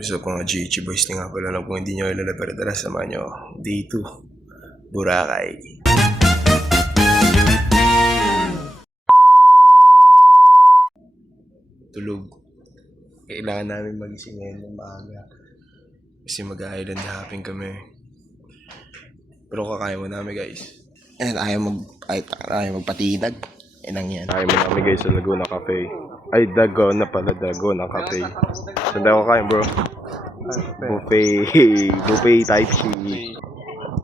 What's up mga GH boys? Nga pala lang kung hindi nyo ilala pero tara samahan nyo. Day 2 Boracay. Tulog. Kailangan namin magising ngayon ng maaga kasi mag-island hopping kami. Pero kakain mo namin guys. Ayaw magpatinag. Inang yan. Kakain mo namin guys sa Laguna Cafe. Ay, Dagona pala, Dagona Cafe. Saan tayo kakain bro? Buffet. Buffet type C.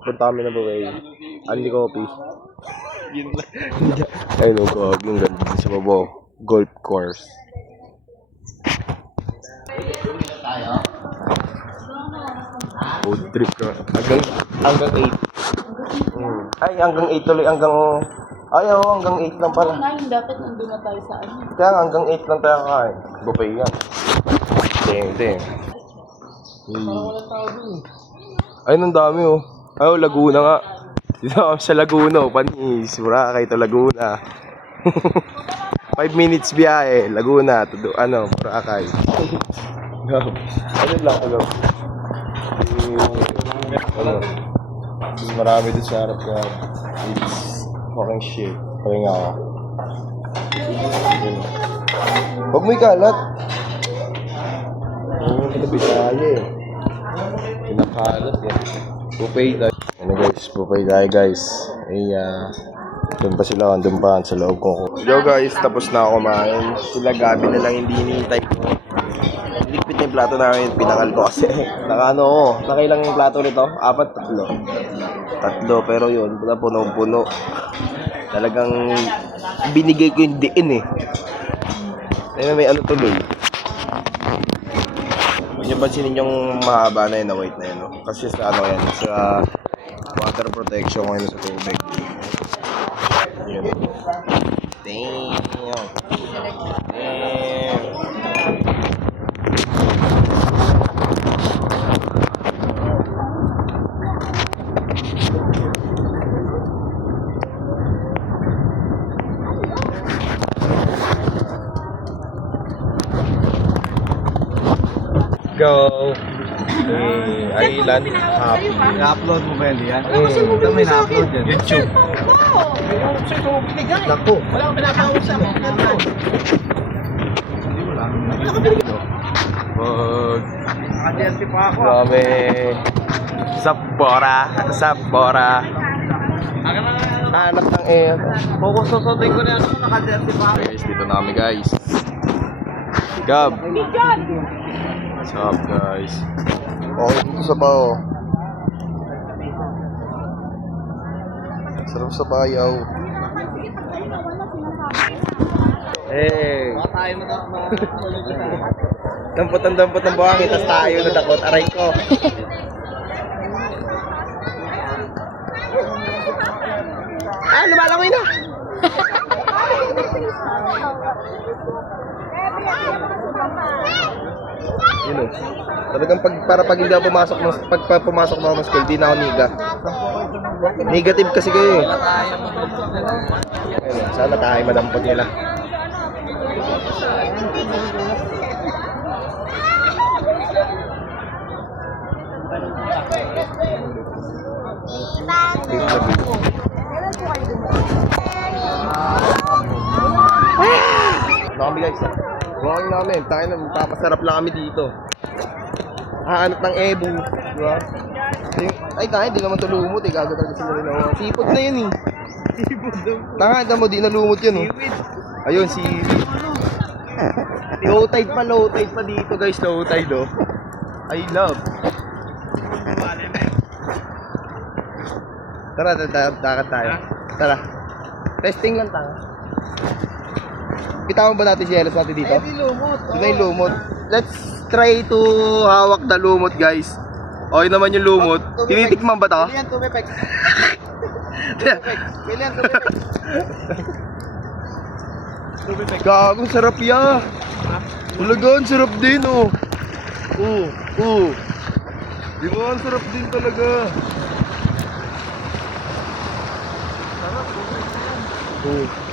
Punta kami na buffet. Anli coffee. Ayun o, kog. Yung ganda sa babo. Golf course. Food trip ka. Hanggang 8. Ay, hanggang 8 tuloy. Hanggang 8 lang pala. Dapat nandun na tayo sa ano. Kaya nga, hanggang 8 lang tayo kakain. Buffet yan. Deng. Walang tao dun. Ayun, ang dami oh. Ay, Laguna nga. Dito kami sa Laguna, Panis. Boracay to Laguna. 5 minutes biyahe. Laguna to Boracay. Ano lang ito? Marami doon sa harap ka. It's fucking shit. Pahinga ako. Huwag mo ikalat. Ito bisaya eh. Pinakalat eh. Buffet tayo. Ano guys, buffet tayo guys. Ay, doon pa sila, doon pa sa loob ko. Yo guys, tapos na ako kumain. Sila Gabi na lang hindi hinihintay ko. Likpit na yung plato namin, pinakal ko kasi. Nakailang yung plato nito? 4, 3. 3, pero yun, puno-puno. Talagang binigay ko yung diin eh. Ayun, may ano tuloy. Huwag niyo pansinin yung mahaba na yun, na white na yun. No? Kasi sa yan, sa water protection ngayon sa tubig. Yun. Damn. Go! Island Happy. I-upload mo ba yan? Ito may na-upload yan. YouTube. Naku. Wala akong pinakausap. Wag. Nakaderte pa ako. Grabe. Sabora. Hanap ng air. Kukususutin ko na yan kung nakaderte pa ako. Guys, dito na kami guys. Gab. What's up guys? Okay, dito sa bao. Sarap sa bayaw. Hey. Dampot ng buhangin, tas tayo nadakot. Aray ko. Lumalangoy na. Yun o. Talagang pag hindi ako pumasok na ako ng school, di na ako niga. Negative kasi kayo eh. Ayun, sana tayo madampot nila. Kami guys, walking namin, tayo na, magpapasarap lang kami dito. Hahanap ng Ebu, di ba? Ay tayo, di naman ito lumot eh, gago talaga sila rin ako. Sipot na yun eh. Tanga mo, di na lumot yun oh. Ayun, seaweed. Low tide pa dito guys, low tide oh. I love. Tara, dakat tayo. Tara. Testing lang tayo. Bitawan ba natin si Elos natin dito? lumot. Ito na yung lumot. Let's try to hawak the lumot guys. Okay naman yung lumot. Tinitikman ba ito? Pilihan tumipek. Gago, sarap ya. Talaga, ang sarap din oh. Di ba, ang sarap din talaga.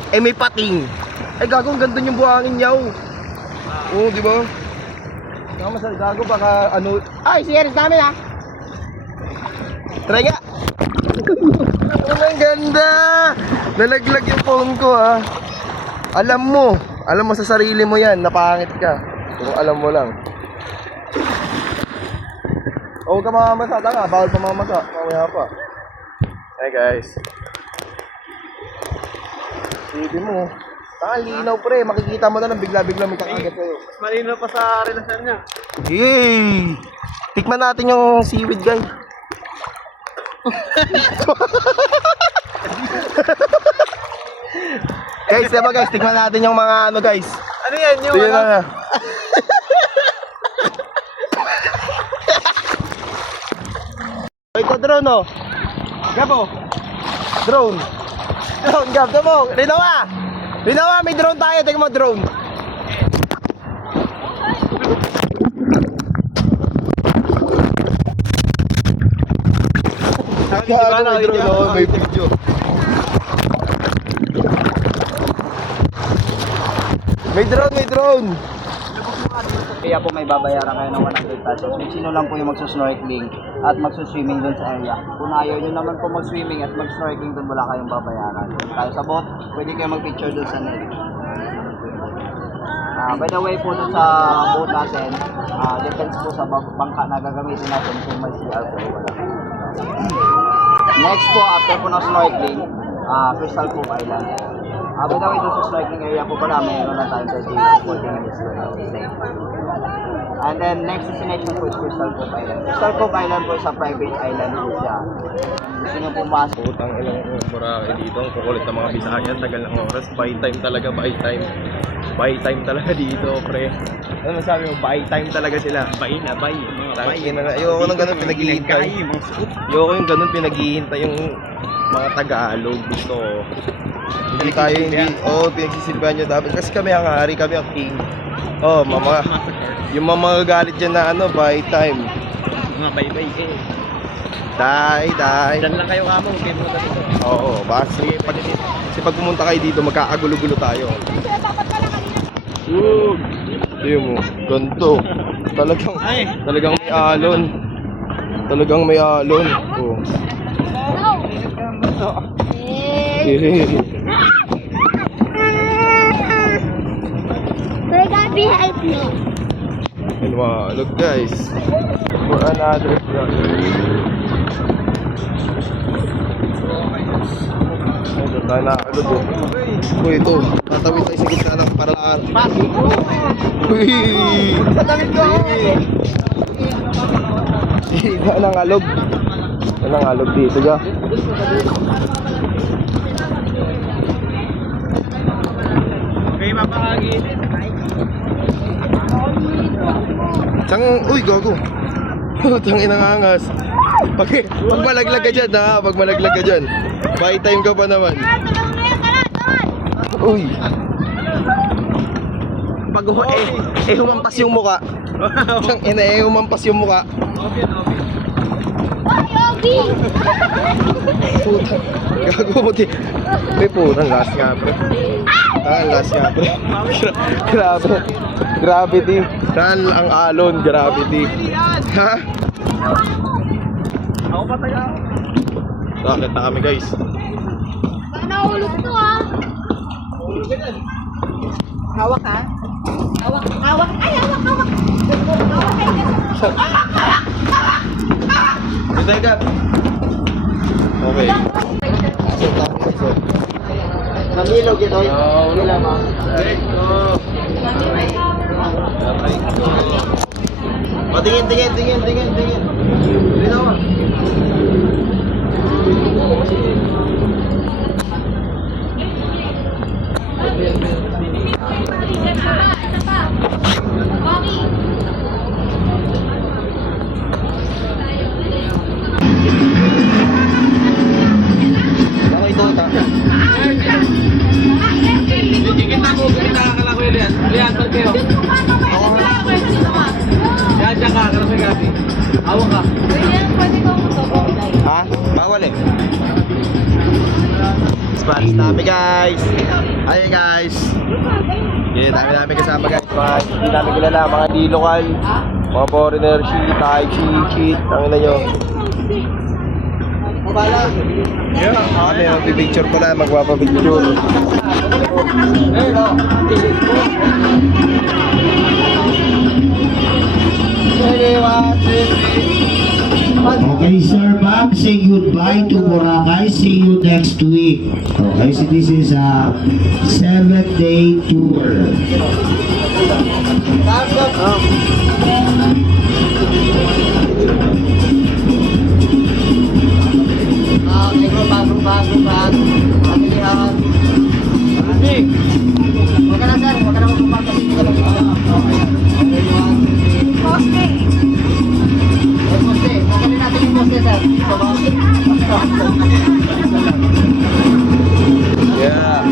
Eh may pating. Ay gago, ang ganda yung buhangin niyaw. Oo, di ba? Tama sa gago, baka ano... Ay, si Eris namin ha! Try nga! Oh, ang ganda! Nalaglag yung phone ko ha. Alam mo sa sarili mo yan, napangit ka. Kung alam mo lang. Huwag ka mamamasa, tanga, bawal pa mamamasa. Mamaya pa. Hey guys. Sige mo. Tanga, linaw pre, makikita mo na lang bigla-bigla may kakagat sa'yo. Mas malinaw pa sa relasyon niya. Yay! Tikman natin yung seaweed guys. Guys, diba guys, tikman natin yung mga ano guys. Ano yan? Yung Tingnan ano? na. Ito drone oh. Gabo. Drone. Drone, Gab, mo. Rinawa. Rinawa, may drone tayo. Tingnan mo drone. Gago, may drone oh, may video. May drone, may drone. Kaya po may babayaran kayo ng 100 pesos. Kung sino lang po yung magsusnorkeling at magsuswimming doon sa area. Kung ayaw nyo naman po mag-swimming at mag-snorkeling doon, wala kayong babayaran. Kung tayo sa boat, pwede kayo mag-picture doon sa net. By the way po doon sa boat natin, depends po sa bangka na gagamitin natin kung may CR po o wala. Next po, after po ng snorkeling, Crystal Cove Island. By the way, doon sa snorkeling area po pala, mayroon na tayong 30 minutes na stay. And then, next destination po is Crystal Cove Island. Crystal Cove Island po is a private island po siya. Gusto nyo pumasok. Putang ilang Boracay dito. Ang kukulit ng mga Bisaya. Tagal ng oras. Buy time talaga. Buy time. Buy time talaga dito, pre. Ano masabi mo? Buy time talaga sila. Buy na, buy. Tangin na. Ayoko nang ganun pinaghihintay. Ayoko yung ganun pinaghihintay yung mga Tagalog. Gusto ko. Hindi tayo hindi. Oo, pinagsisilbihan nyo dapat. Kasi kami ang hari. Kami ang king. Oh, mama. Yung mga galit dyan na ano, buy time. Mga bye-bye eh. Die. Diyan lang kayo kamo. Huwag kayo muna dito. Oo, kasi pag pumunta kayo dito, magkakagulo-gulo tayo. Tiyo mo, ganito. Talagang may alon. Talagang may alon. Oh. We're gonna be help me. And wow, look guys. For another vlog. Ito tayo nakakalog oh. Uy, ito. Tatawid tayo sa gitna ng paraan. Uy! Tatawid ko! Hindi nang alog. Walang alog dito ga. Okay, mapakagin. Uy, gago. Putang inang angas. Pag malaglag ka dyan ha, pag malaglag ka dyan. Buy time ka pa naman. Uy. Pag humampas yung muka. Tang ina humampas yung muka. Yogi! Putang. Gago mo di. May putang last nga pre. Last nga pre. Grabe. Gravity. Saan ang alon? Gravity. Ha? Ako pa tayo. Bakit na kami guys? Baka nahulog to ah. Hawak ha? Hawak. Ay, hawak. Hawak kayo. Ito ka. Okay. Namilog ito. Wala ma. Tingin. Linaw ah. Baka ito ta. Kita ko kala ko yan. Lian, pag kayo. Yan, diyan ka. Kala sa gabi. Awak ka. Ha? Bawal eh. Spanish dami guys. Ayun guys. Okay, dami kasama guys. Mga hindi namin kilala, mga di lokal, mga foreigner, shit, Thai, shit. Ang ina nyo. Yeah, kami magpipicture pala, magpapapicture. Okay, Sir Bob, say goodbye to Boracay. See you next week. Okay, so this is a 7-day tour. Okay, bro, bago. Pamilihan. Huwag ka na, sir. Huwag ka na magpapag kasi hindi ka magpapag. Poste. Magaling natin yung poste, sir. Yeah.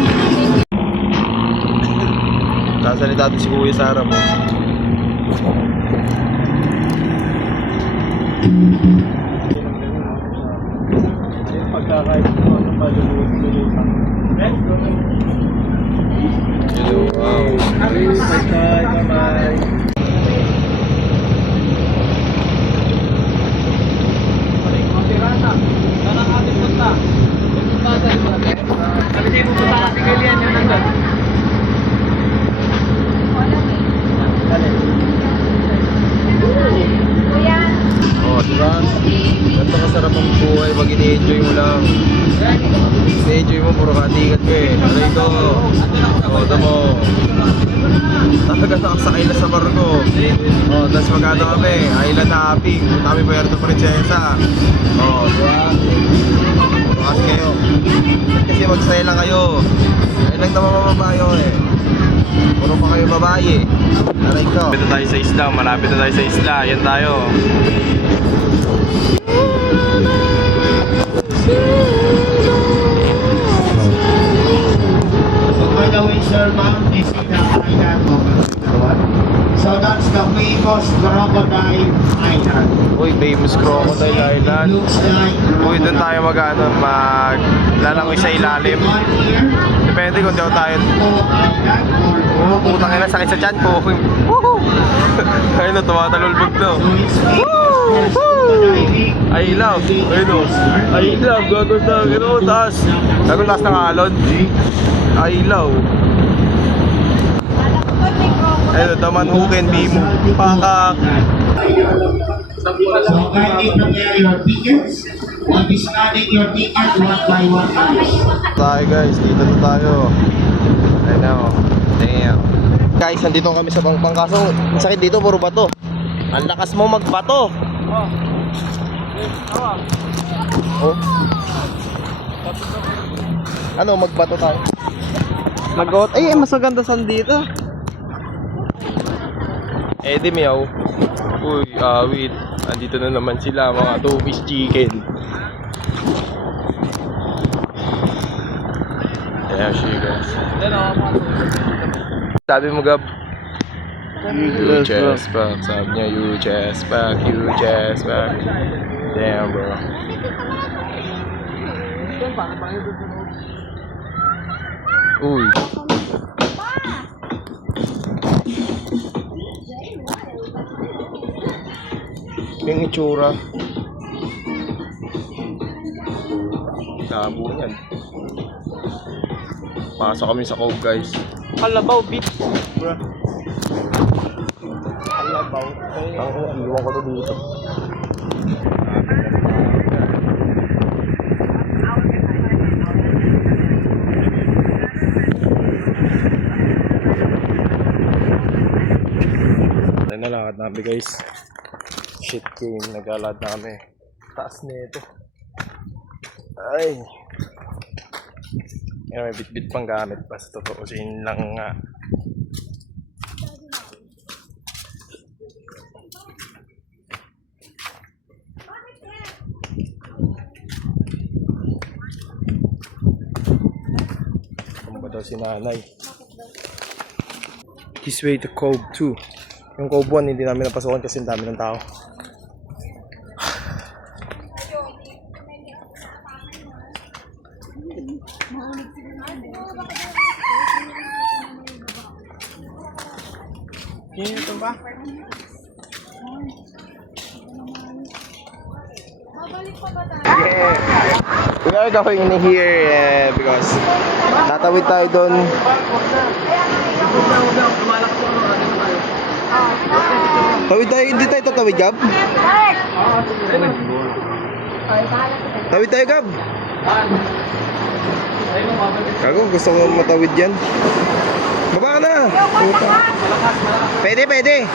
Sasalita din si Kuya sa harap mo. Hello, wow. Bye-bye. Oh, diba? Ganito kasarap ang buhay pag ini-enjoy mo lang. Ini-enjoy mo, puro katikat ka eh. Aray ko. Oh, tamo. Talaga nakasakay na sa barko. Oh, tapos magkano kami? Island hopping. Punta kami Puerto Princesa. Oh, diba? Kasi kayo. Kasi magsaya lang kayo. Ayun lang naman mababayo eh. Puro pa kayo babae. Aray ko. Malapit na tayo sa isla. Malapit na tayo sa isla. Yan tayo. So by the way, Sir Bob, this is the island of Palawan. So that's the famous Crocodile Island. Uy, famous Crocodile It Island. looks like Uy, doon tayo maglalangoy sa ilalim. Depende kung daw tayo. Putang ina, sakit sa tiyan ko. Ayun na, tumatalulbog na. I love. Ayun o. I love. Gagawin na. Gagawin taas. Gagawin taas ng alon. I love. Ayun, the man who can be moved. Pakak. So kindly prepare your tickets. We'll be scanning your ticket one by one. Tayo guys, dito na tayo. I know. Damn. Guys, nandito kami sa Pangpang kaso ang sakit dito, puro bato. Ang lakas mo magbato. Oh. Ano, magbato tayo? Mag-out. Ay, mas maganda saan dito. Eh di meow. Uy, wait. Andito na naman sila, mga two-piece chicken. Yeah, she guys. Sabi mo, Gab? You chest back. Sabi niya, you chest back. You chest back. Damn, bro. Uy. Yung itsura. Labo niyan. Pasok kami sa cove, guys. Kalabaw, beach. Kalabaw. Ang iwan ko to dito. Tayo na lakad namin, guys. Shit game, naglalakad namin. Taas nito. Ay. May bit-bit pang gamit pa sa totoo. Sin lang nga. Ano ba daw si nanay? This way to Cove 2. Yung Cove 1 hindi namin napasukan kasi ang dami ng tao. Ito ba? Yeah. We are going in here because tatawid tayo doon. Tawid tayo, hindi tayo tatawid, Gab? Tawid tayo, Gab. Ako, gusto ko matawid yan. Baba ka na. Pwede, pwede.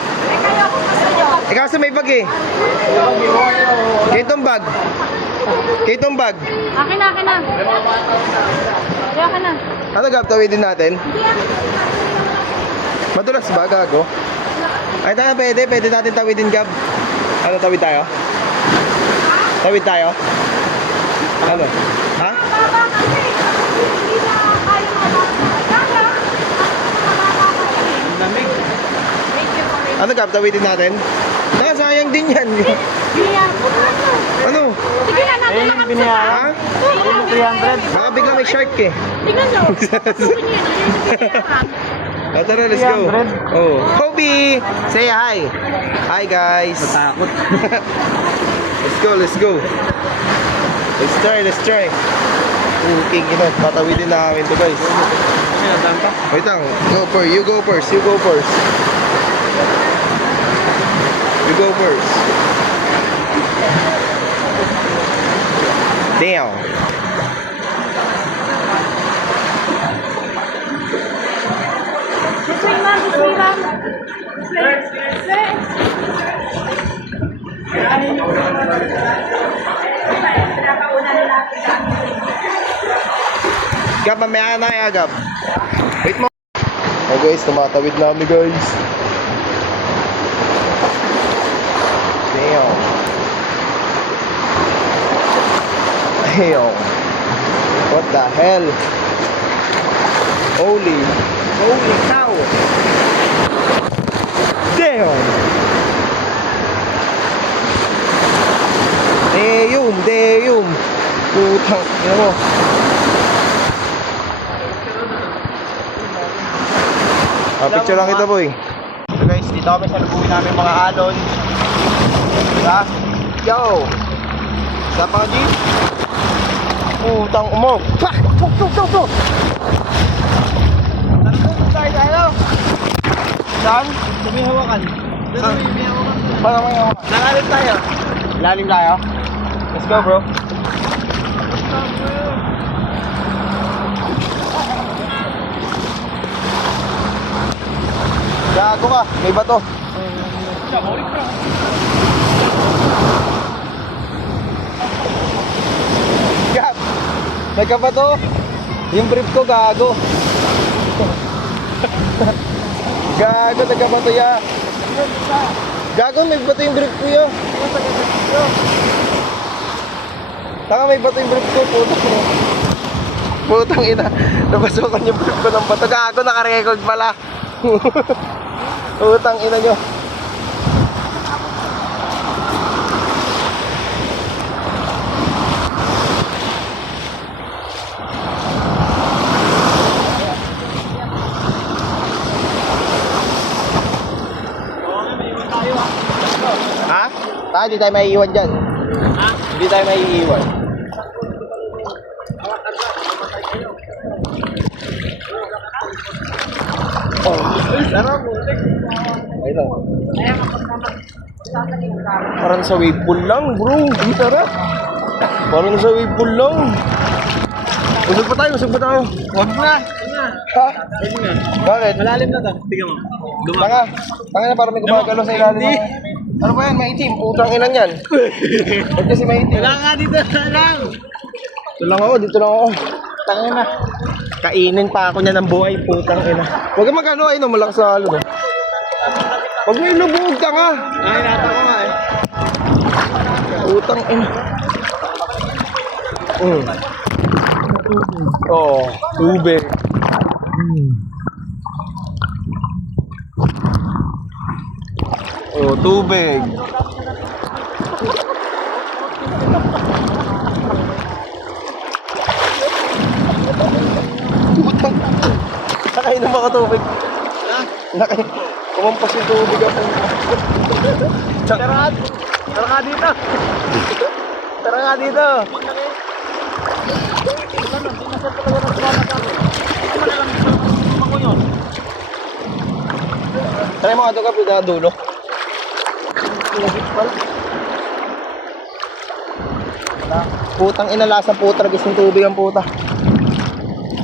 Eh, kaso may bag eh. Kitong bag. Kitong bag. Akin na, akin na. Kaya ka na. Ano, Gab, tawidin natin? Madulas ba, gago? Ay, tayo, pwede. Pwede natin tawidin, Gab. Ano, tawid tayo? Tawid tayo? Ano? Ha? Ano, Gab, tawidin natin? Teka, sayang din yan. Ano? Sige na, natin lang ang Ha? 300. Baka bigla may shark eh. Tingnan nyo. Suko niyo Oh, tara, let's go. Oh, Kobe! Say hi. Hi, guys. Takot. Let's go, let's go. Let's try, let's try. King, tatawidin na namin to, guys. Wait lang. Go first. You go first. You go first. You go first. Damn. This way, ma'am. This way, ma'am. Gab, mamaya na kaya, Gab. Wait mo. Oh, guys, tumatawid na kami, guys. Damn. Damn. What the hell? Holy cow. Damn. Damn. Putang, ina mo. Picture lang kita, boy. So guys, dito kami sa lubuhin namin mga alon. Diba? Yo! Sa pa G? Putang umo! Pa! Tuk! Saan? Sumihawakan. Parang may ako. Nakalim tayo. Lalim tayo? Let's go, bro. Gago ka, may bato. Gab! May kabato! Yung brief ko, gago. Gago, nagkabato ya. Gago, may bato yung brief ko ya. Taka, may bato yung brief ko, putang ina. Nabasukan yung brief ko ng bato. Gago, nakarecord pala. Putang ina nyo. Ha? Hindi tayo maiiwan dyan. Ha? Hindi tayo maiiwan. Oh, sarap. Ay lang. Parang sa wave pool lang, bro. Ang sarap. Parang sa wave pool lang. Usog pa tayo. Huwag na. Ha? Bakit? Malalim na to. Tingnan mo. Tanga na parang may gumagalaw sa ilalim. Ano ba yan? Maitim. Putang ina niyan. Ba't kasi maitim? Wala nga dito lang. Dito lang ako. Tanga na. Kainin pa ako niya ng buhay, putang ina. Huwag kang magano, ay no, malakas sa halo. Huwag mo ilubog, tanga. Ay, nata ko nga eh. Putang ina. Oh, tubig. Oh, tubig. Putang. Nakainom ako tubig. Lumampas yung tubig ako. Tara ka dito. Tara ka dito. Try mo ito ka pwede dulo. Putang ina, lasang putra guys yung tubig ang puta.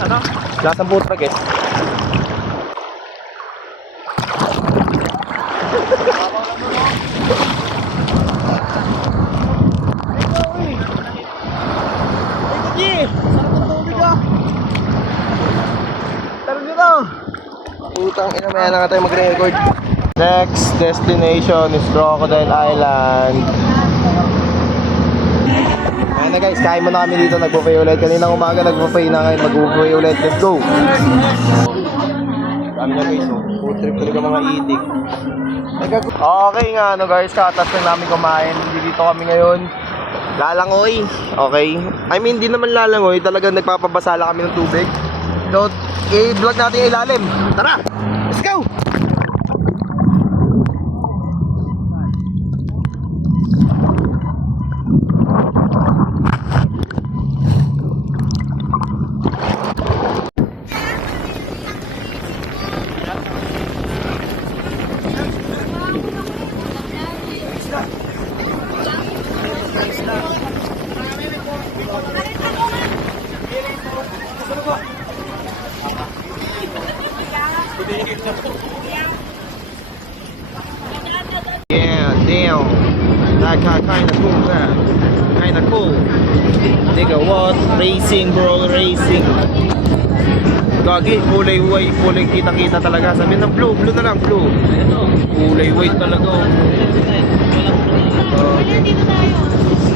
Ano? Lasang putra guys. Putang ina, maya na nga tayo mag-record. Next destination is Crocodile Island. Ayan na guys, kain muna kami dito, nag-buffet ulit. Kaninang umaga nag-buffet na, ngayon mag-buffet ulit. Let's go! Kami na guys, food trip talaga mga itik. Okay nga ano guys, katas na namin kumain. Hindi dito kami ngayon. Lalangoy, okay? I mean, hindi naman lalangoy, talagang nagpapabasala kami ng tubig. So, i-vlog natin yung ilalim. Tara! Let's go! Yeah, damn. That kinda cool, man. Kinda cool. Nigga, what? Racing, bro, racing. Gagi, kulay white, kulay kita-kita talaga. Sabi na blue, blue na lang, blue. Kulay white talaga.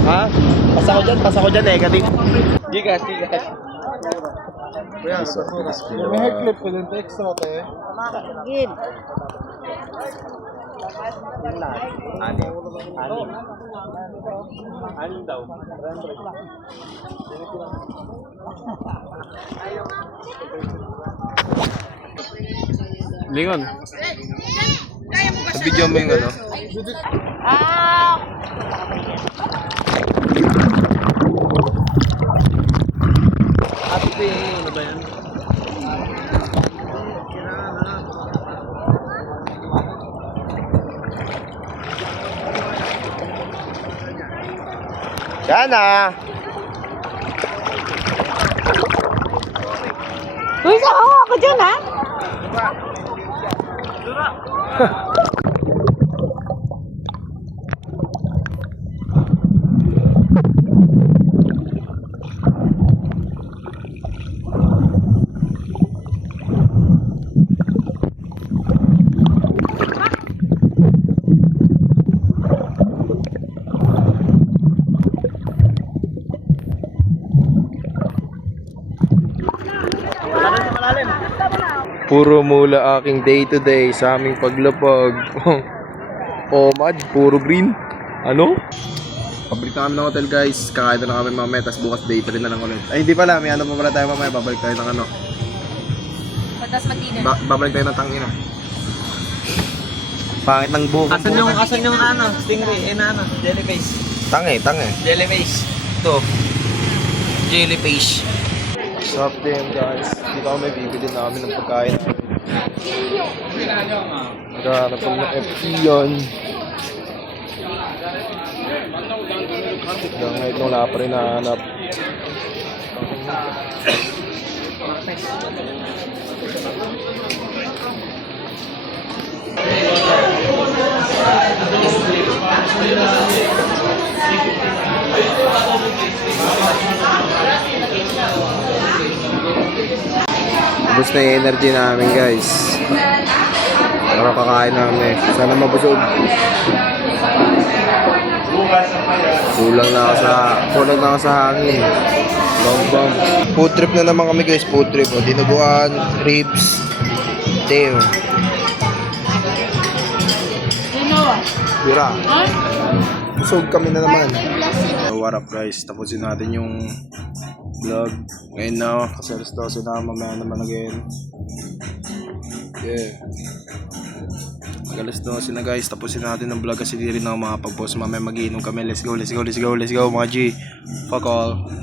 Ha? Pasa ko dyan, negative. Gigas. May hair clip ko din, extra tayo. Anim daw. Lingon. Sa video mo yung ano? Ate, ano ba yan? Sana! Uy, sa ako dyan, ha? Puro mula aking day to day sa aming paglapag. Pomad, puro green. Ano? Pabalik na kami ng hotel guys. Kakain na kami mamaya. Tapos bukas day 3 na lang ulit. Ay hindi pala, may ano pa pala tayo mamaya. Babalik tayo ng ano. Pagkas mag-dinner. Babalik tayo ng tangina. Pangit ng buko. Asan yung ano? Stingray, ano? Jellyfish. Tange. Jellyfish. Ito. Jellyfish. Stop din guys. Dito kami bibili namin ng pagkain. Naghahanap kami ng FT yun. Hanggang ngayon wala pa rin nahanap. Ubus na yung energy namin guys. Para kakain namin. Sana mabusog. Kulang na ako sa hangin. Bang. Food trip na naman kami guys. Food trip. O, dinuguan, ribs. Damn. Pira. Busog kami na naman. So, what up guys? Tapusin natin yung vlog. Ngayon na, kasi alas 12 na, mamaya naman again. Yeah. Alas 12 na guys, tapusin natin ang vlog kasi di rin ako makapag-post. Mamaya mag-iinom kami. Let's go, let's go, let's go, let's go mga G. Fuck all.